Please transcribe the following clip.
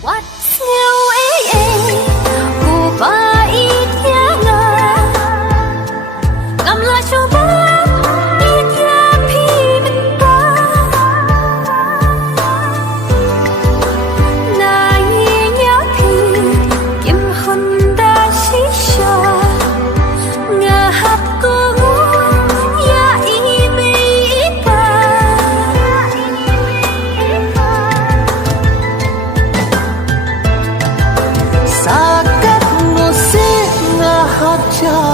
sngew eiei u baieid ngam la coba dia pi benda nainya pi kim honda shisha ngahap ko ya eiei pa xa cách một xếp ngã hát cha